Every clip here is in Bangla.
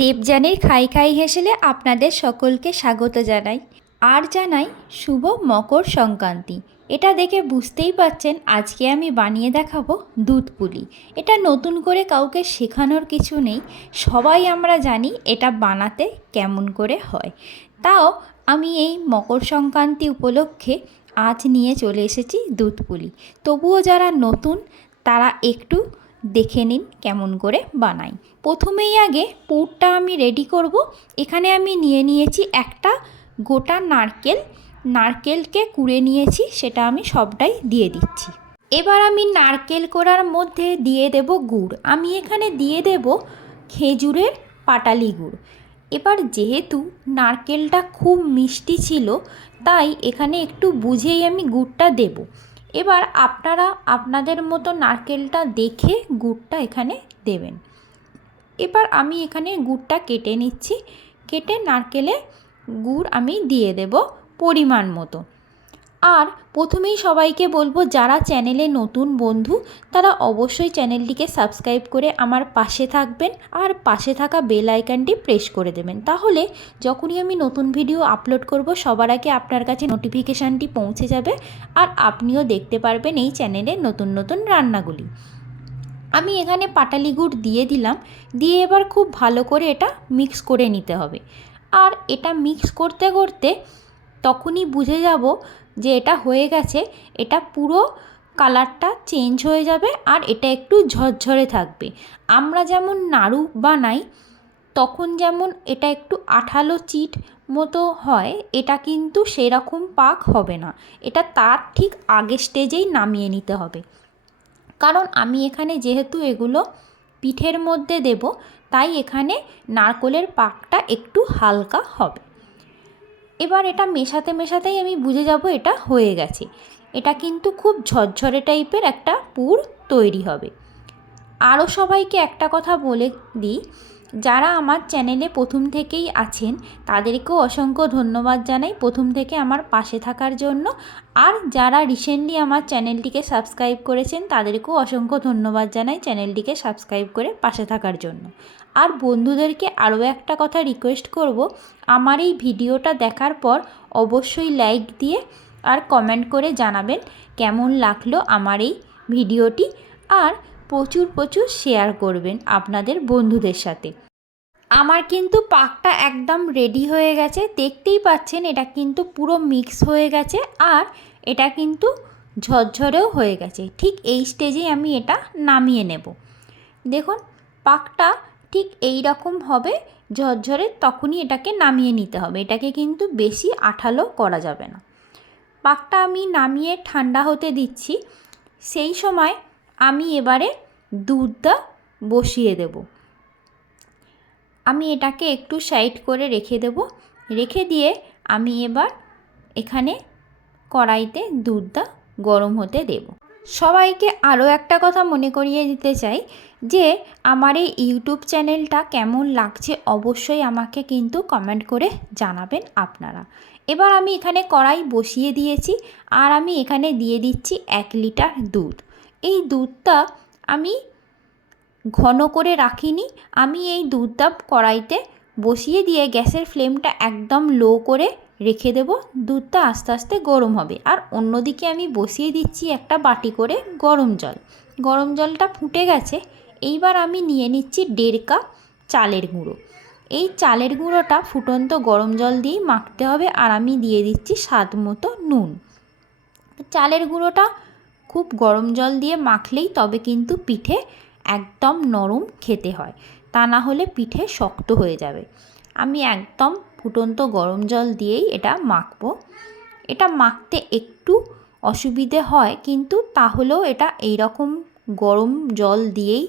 দেবযানীর খাই খাই হেসেলে আপনাদের সকলকে স্বাগত জানাই। আর জানাই শুভ মকর সংক্রান্তি। এটা দেখে বুঝতেই পাচ্ছেন আজকে আমি বানিয়ে দেখাবো দুধ পুলি। এটা নতুন করে কাউকে শেখানোর কিছু নেই। সবাই আমরা জানি এটা বানাতে কেমন করে হয়। তাও আমি এই মকর সংক্রান্তি উপলক্ষে আজ নিয়ে চলে এসেছি দুধ পুলি। তবুও যারা নতুন, তারা একটু দেখে নিন কেমন করে বানাই। প্রথমেই আগে পুরটা আমি রেডি করব। এখানে আমি নিয়ে নিয়েছি একটা গোটা নারকেল। নারকেলকে কুড়ে নিয়েছি, সেটা আমি সবটাই দিয়ে দিচ্ছি। এবার আমি নারকেল কোড়ার মধ্যে দিয়ে দেব গুড়। আমি এখানে দিয়ে দেব খেজুরের পাটালি গুড়। এবার যেহেতু নারকেলটা খুব মিষ্টি ছিল, তাই এখানে একটু বুঝেই আমি গুড়টা দেবো। এবার আপনারা আপনাদের মতো নারকেলটা দেখে গুড়টা এখানে দেবেন। এবার আমি এখানে গুড়টা কেটে নিচ্ছি। কেটে নারকেলে গুড় আমি দিয়ে দেব পরিমাণ মতো। আর প্রথমেই সবাইকে বলব, যারা চ্যানেলে নতুন বন্ধু, তারা অবশ্যই চ্যানেলটিকে সাবস্ক্রাইব করে আমার পাশে থাকবেন আর পাশে থাকা বেল আইকনটি প্রেস করে দেবেন। তাহলে যখনই আমি নতুন ভিডিও আপলোড করব, সবার আগে আপনার কাছে নোটিফিকেশানটি পৌঁছে যাবে আর আপনিও দেখতে পারবেন এই চ্যানেলে নতুন নতুন রান্নাগুলি। আমি এখানে পাটালি গুড় দিয়ে দিলাম, দিয়ে এবার খুব ভালো করে এটা মিক্স করে নিতে হবে। আর এটা মিক্স করতে করতে তখনই বুঝে যাব যে এটা হয়ে গেছে, এটা পুরো কালারটা চেঞ্জ হয়ে যাবে আর এটা একটু ঝরঝরে থাকবে। আমরা যেমন নাড়ু বানাই, তখন যেমন এটা একটু আঠালো চিট মতো হয়, এটা কিন্তু সেরকম পাক হবে না। এটা তার ঠিক আগের স্টেজেই নামিয়ে নিতে হবে। কারণ আমি এখানে যেহেতু এগুলো পিঠের মধ্যে দেব, তাই এখানে নারকলের পাকটা একটু হালকা হবে। এবার এটা মেশাতে মেশাতেই আমি বুঝে যাব এটা হয়ে গেছে। এটা কিন্তু খুব ঝরঝরে টাইপের একটা পুর তৈরি হবে। আরও সবাইকে একটা কথা বলে দিই, যারা আমার চ্যানেলে প্রথম থেকেই আছেন, তাদেরকেও অসংখ্য ধন্যবাদ জানাই প্রথম থেকে আমার পাশে থাকার জন্য। আর যারা রিসেন্টলি আমার চ্যানেলটিকে সাবস্ক্রাইব করেছেন, তাদেরকেও অসংখ্য ধন্যবাদ জানাই চ্যানেলটিকে সাবস্ক্রাইব করে পাশে থাকার জন্য। আর বন্ধুদেরকে আরও একটা কথা রিকোয়েস্ট করব, আমার এই ভিডিওটা দেখার পর অবশ্যই লাইক দিয়ে আর কমেন্ট করে জানাবেন কেমন লাগল আমার এই ভিডিওটি আর প্রচুর প্রচুর শেয়ার করবেন আপনাদের বন্ধুদের সাথে। আমার কিন্তু পাকটা একদম রেডি হয়ে গেছে, দেখতেই পাচ্ছেন এটা কিন্তু পুরো মিক্স হয়ে গেছে আর এটা কিন্তু ঝরঝরেও হয়ে গেছে। ঠিক এই স্টেজেই আমি এটা নামিয়ে নেব। দেখুন, পাকটা ঠিক এই রকম হবে, ঝরঝরে তখনই এটাকে নামিয়ে নিতে হবে। এটাকে কিন্তু বেশি আঠালো করা যাবে না। পাকটা আমি নামিয়ে ঠান্ডা হতে দিচ্ছি। সেই সময় আমি এবারে দুধটা বসিয়ে দেব। আমি এটাকে একটু সাইড করে রেখে দেব। রেখে দিয়ে আমি এবার এখানে কড়াইতে দুধটা গরম হতে দেব। সবাইকে আরও একটা কথা মনে করিয়ে দিতে চাই যে আমার এই ইউটিউব চ্যানেলটা কেমন লাগছে অবশ্যই আমাকে কিন্তু কমেন্ট করে জানাবেন আপনারা। এবার আমি এখানে কড়াই বসিয়ে দিয়েছি আর আমি এখানে দিয়ে দিচ্ছি এক লিটার দুধ। এই দুধটা আমি ঘন করে রাখিনি, আমি এই দুধটা কড়াইতে বসিয়ে দিয়ে গ্যাসের ফ্লেমটা একদম লো করে রেখে দেব, দুধটা আস্তে আস্তে গরম হবে। আর অন্যদিকে আমি বসিয়ে দিচ্ছি একটা বাটি করে গরম জল। গরম জলটা ফুটে গেছে, এইবার আমি নিয়ে নিচ্ছি দেড় কাপ চালের গুঁড়ো। এই চালের গুঁড়োটা ফুটন্ত গরম জল দিয়েই মাখতে হবে আর আমি দিয়ে দিচ্ছি স্বাদ মতো নুন। চালের গুঁড়োটা খুব গরম জল দিয়ে মাখলেই তবে কিন্তু পিঠে একদম নরম খেতে হয়। তা না হলে পিঠে শক্ত হয়ে যাবে। আমি একদম ফুটন্ত গরম জল দিয়েই এটা মাখবো। এটা মাখতে একটু অসুবিধে হয়, কিন্তু তাহলেও এটা এই রকম গরম জল দিয়েই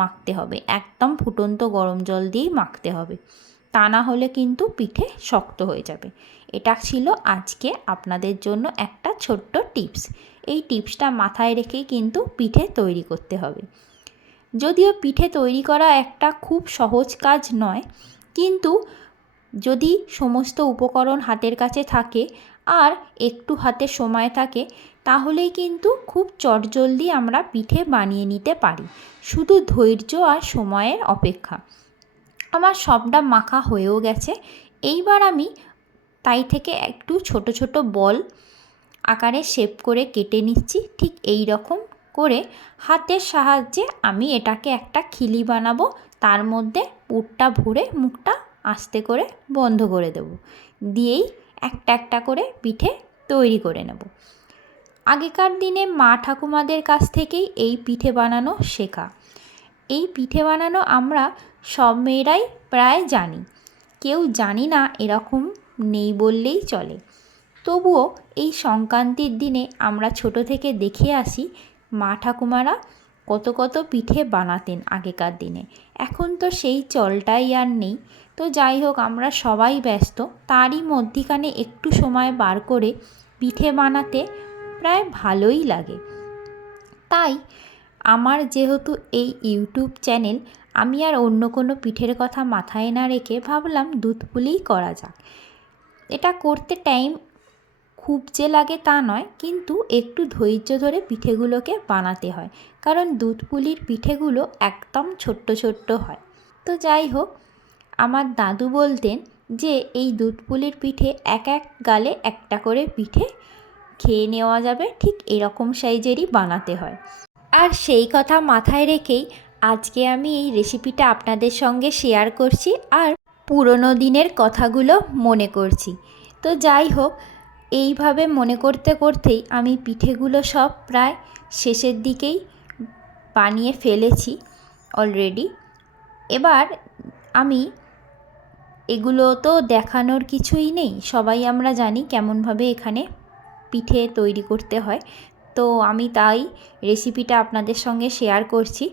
মাখতে হবে। একদম ফুটন্ত গরম জল দিয়েই মাখতে হবে। তা না হলে কিন্তু পিঠে শক্ত হয়ে যাবে। এটা ছিল আজকে আপনাদের জন্য একটা ছোট্ট টিপস। এই টিপসটা মাথায় রেখেই কিন্তু পিঠে তৈরি করতে হবে। যদিও পিঠে তৈরি করা একটা খুব সহজ কাজ নয়, কিন্তু যদি সমস্ত উপকরণ হাতের কাছে থাকে আর একটু হাতে সময় থাকে, তাহলেই কিন্তু খুব চটজলদি আমরা পিঠে বানিয়ে নিতে পারি। শুধু ধৈর্য আর সময়ের অপেক্ষা। আমার সবটা মাখা হয়েও গেছে। এইবার আমি তাই থেকে একটু ছোট ছোট বল আকারে শেপ করে কেটে নিচ্ছি। ঠিক এই রকম করে হাতের সাহায্যে আমি এটাকে একটা খিলি বানাবো। তার মধ্যে পুরটা ভরে মুখটা আস্তে করে বন্ধ করে দেব। দিয়েই একটা একটা করে পিঠে তৈরি করে নেব। আগেকার দিনে মা ঠাকুমাদের কাছ থেকেই এই পিঠে বানানো শেখা। এই পিঠে বানানো আমরা সব মেয়েরাই প্রায় জানি। কেউ জানি না এরকম নেই বললেই চলে। তবুও এই সংক্রান্তির দিনে আমরা ছোট থেকে দেখে আসি মা ঠাকুমারা কত কত পিঠে বানাতেন আগেকার দিনে। এখন তো সেই চলটাই আর নেই। তো যাই হোক, আমরা সবাই ব্যস্ত। তারই মধ্যিখানে একটু সময় বার করে পিঠে বানাতে প্রায় ভালোই লাগে। তাই আমার যেহেতু এই ইউটিউব চ্যানেল, আমি আর অন্য কোনো পিঠের কথা মাথায় না রেখে ভাবলাম দুধ পুলিই করা যাক। এটা করতে টাইম খুব যে লাগে তা নয়, কিন্তু একটু ধৈর্য ধরে পিঠেগুলোকে বানাতে হয়, কারণ দুধ পুলির পিঠেগুলো একদম ছোট্ট ছোট্ট হয়। তো যাই হোক, আমার দাদু বলতেন যে এই দুধ পুলির পিঠে এক এক গালে একটা করে পিঠে খেয়ে নেওয়া যাবে, ঠিক এরকম সাইজেরই বানাতে হয়। আর সেই কথা মাথায় রেখেই আজকে আমি এই রেসিপিটা আপনাদের সঙ্গে শেয়ার করছি আর পুরনো দিনের কথাগুলো মনে করছি। তো যাই হোক এইভাবে মনে করতে করতেই আমি পিঠেগুলো সব প্রায় শেষের দিকেই বানিয়ে ফেলেছি অলরেডি এবার আমি এগুলো তো দেখানোর কিছুই নেই, সবাই আমরা জানি কেমনভাবে এখানে পিঠে তৈরি করতে হয়। তো আমি তাই রেসিপিটা আপনাদের সঙ্গে শেয়ার করছি।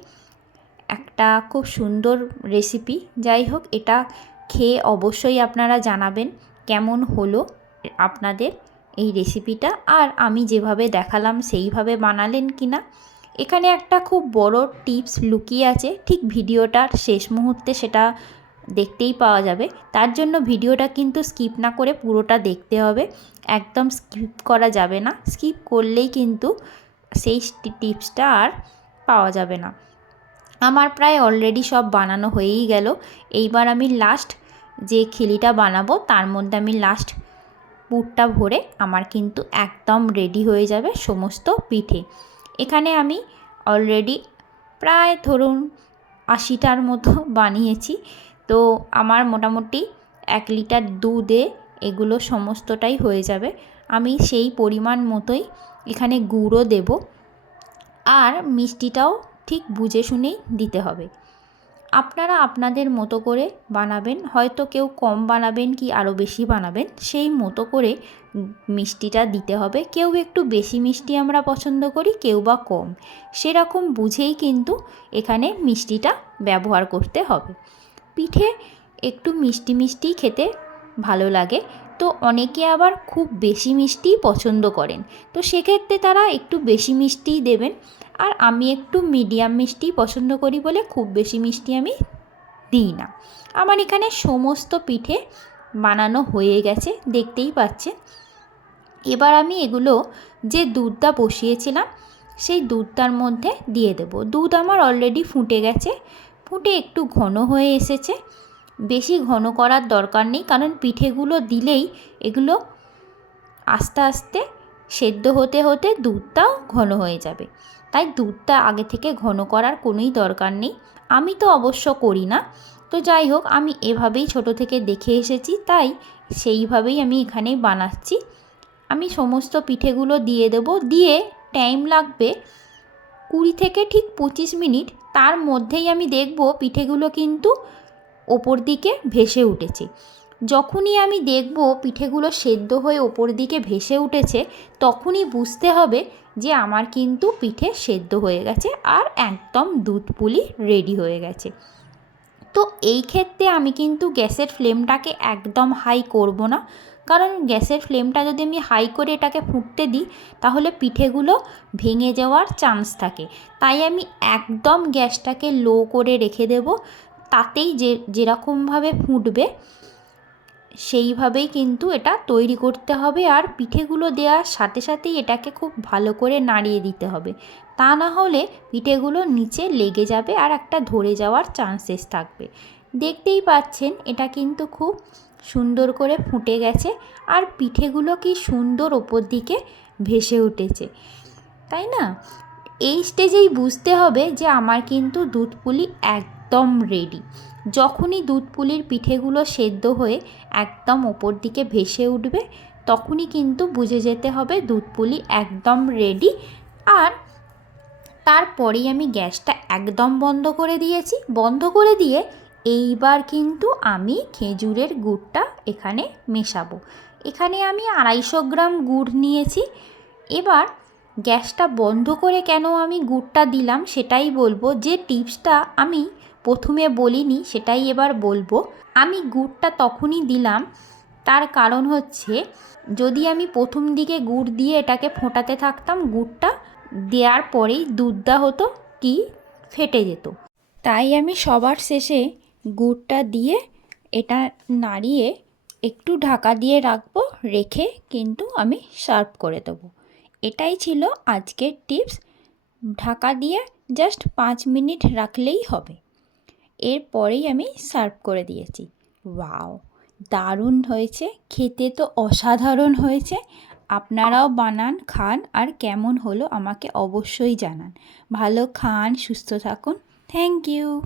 একটা খুব সুন্দর রেসিপি যাই হোক, এটা খেয়ে অবশ্যই আপনারা জানাবেন কেমন হলো। আপনাদের এই রেসিপিটা আর আমি যেভাবে দেখালাম সেইভাবে বানালেন কি না এখানে একটা খুব বড় টিপস লুকিয়ে আছে, ঠিক ভিডিওটার শেষ মুহূর্তে সেটা দেখতেই পাওয়া যাবে। তার জন্য ভিডিওটা কিন্তু স্কিপ না করে পুরোটা দেখতে হবে, একদম স্কিপ করা যাবে না। স্কিপ করলেই কিন্তু সেই টিপসটা আর পাওয়া যাবে না। আমার প্রায় অলরেডি সব বানানো হয়েই গেল। এইবার আমি লাস্ট যে খিলিটা বানাবো, তার মধ্যে আমি লাস্ট পুরটা ভরে আমার কিন্তু একদম রেডি হয়ে যাবে সমস্ত পিঠে। এখানে আমি অলরেডি প্রায় ধরুন আশিটার মতো বানিয়েছি। তো আমার মোটামুটি এক লিটার দুধে এগুলো সমস্তটাই হয়ে যাবে। আমি সেই পরিমাণ মতোই এখানে গুঁড়ো দেব। আর মিষ্টিটাও ঠিক বুঝে শুনেই দিতে হবে। আপনারা আপনাদের মতো করে বানাবেন। হয়তো কেউ কম বানাবেন কি আরও বেশি বানাবেন। সেই মতো করে মিষ্টিটা দিতে হবে। কেউ একটু বেশি মিষ্টি আমরা পছন্দ করি, কেউ বা কম। সেরকম বুঝেই কিন্তু এখানে মিষ্টিটা ব্যবহার করতে হবে। পিঠে একটু মিষ্টি মিষ্টি খেতে ভালো লাগে। তো অনেকে আবার খুব বেশি মিষ্টিই পছন্দ করেন। তো সেক্ষেত্রে তারা একটু বেশি মিষ্টিই দেবেন। আর আমি একটু মিডিয়াম মিষ্টি পছন্দ করি বলে খুব বেশি মিষ্টি আমি দিই না। আমার এখানে সমস্ত পিঠে বানানো হয়ে গেছে, দেখতেই পাচ্ছেন। এবার আমি এগুলো যে দুধটা বসিয়েছিলাম, সেই দুধটার মধ্যে দিয়ে দেব। দুধ আমার অলরেডি ফুটে গেছে, ফুটে একটু ঘন হয়ে এসেছে। বেশি ঘন করার দরকার নেই, কারণ পিঠেগুলো দিলেই এগুলো আস্তে আস্তে সেদ্ধ হতে হতে দুধটাও ঘন হয়ে যাবে। তাই দুধটা আগে থেকে ঘন করার কোনোই দরকার নেই। আমি তো অবশ্য করি না। তো যাই হোক, আমি এভাবেই ছোট থেকে দেখে এসেছি, তাই সেইভাবেই আমি এখানেই বানাচ্ছি। আমি সমস্ত পিঠেগুলো দিয়ে দেব। দিয়ে টাইম লাগবে কুড়ি থেকে ঠিক পঁচিশ মিনিট। তার মধ্যেই আমি দেখব পিঠেগুলো কিন্তু ওপর দিকে ভেসে উঠেছে। যখনই আমি দেখব পিঠেগুলো সেদ্ধ হয়ে ওপর দিকে ভেসে উঠেছে, তখনই বুঝতে হবে যে আমার কিন্তু পিঠে সেদ্ধ হয়ে গেছে আর একদম দুধ পুলি রেডি হয়ে গেছে। তো এই ক্ষেত্রে আমি কিন্তু গ্যাসের ফ্লেমটাকে একদম হাই করব না। কারণ গ্যাসের ফ্লেমটা যদি আমি হাই করে এটাকে ফুটতে দিই, তাহলে পিঠেগুলো ভেঙে যাওয়ার চান্স থাকে। তাই আমি একদম গ্যাসটাকে লো করে রেখে দেব। তাতেই যে, যেরকমভাবে ফুটবে সেইভাবেই কিন্তু এটা তৈরি করতে হবে আর পিঠেগুলো দেওয়ার সাথে সাথেই এটাকে খুব ভালো করে নাড়িয়ে দিতে হবে। তা না হলে পিঠেগুলো নিচে লেগে যাবে আর একটা ধরে যাওয়ার চান্সেস থাকবে। দেখতেই পাচ্ছেন এটা কিন্তু খুব সুন্দর করে ফুটে গেছে আর পিঠেগুলো কি সুন্দর ওপর দিকে ভেসে উঠেছে। তাই না? এই স্টেজেই বুঝতে হবে যে আমার কিন্তু দুধ পুলি একদম রেডি যখনই দুধ পুলির পিঠেগুলো সেদ্ধ হয়ে একদম ওপর দিকে ভেসে উঠবে, তখনই কিন্তু বুঝে যেতে হবে দুধ পুলি একদম রেডি আর তারপরেই আমি গ্যাসটা একদম বন্ধ করে দিয়েছি। বন্ধ করে দিয়ে এইবার কিন্তু আমি খেজুরের গুড়টা এখানে মেশাবো। এখানে আমি আড়াইশো গ্রাম গুড় নিয়েছি। এবার গ্যাসটা বন্ধ করে কেন আমি গুড়টা দিলাম সেটাই বলব যে টিপসটা আমি প্রথমে বলিনি, সেটাই এবার বলব। আমি গুড়টা তখনই দিলাম, তার কারণ হচ্ছে যদি আমি প্রথম দিকে গুড় দিয়ে এটাকে ফোটাতে থাকতাম, গুড়টা দেওয়ার পরেই দুধটা হতো কি, ফেটে যেত। তাই আমি সবার শেষে গুড়টা দিয়ে এটা নাড়িয়ে একটু ঢাকা দিয়ে রাখব, রেখে কিন্তু আমি সার্ভ করে দেবো। এটাই ছিল আজকের টিপস। ঢাকা দিয়ে জাস্ট পাঁচ মিনিট রাখলেই হবে। এরপরেই আমি সার্ভ করে দিয়েছি। ওয়াও, দারুণ হয়েছে, খেতে তো অসাধারণ হয়েছে। আপনারাও বানান, খান আর কেমন হলো আমাকে অবশ্যই জানান। ভালো খান, সুস্থ থাকুন। Thank you.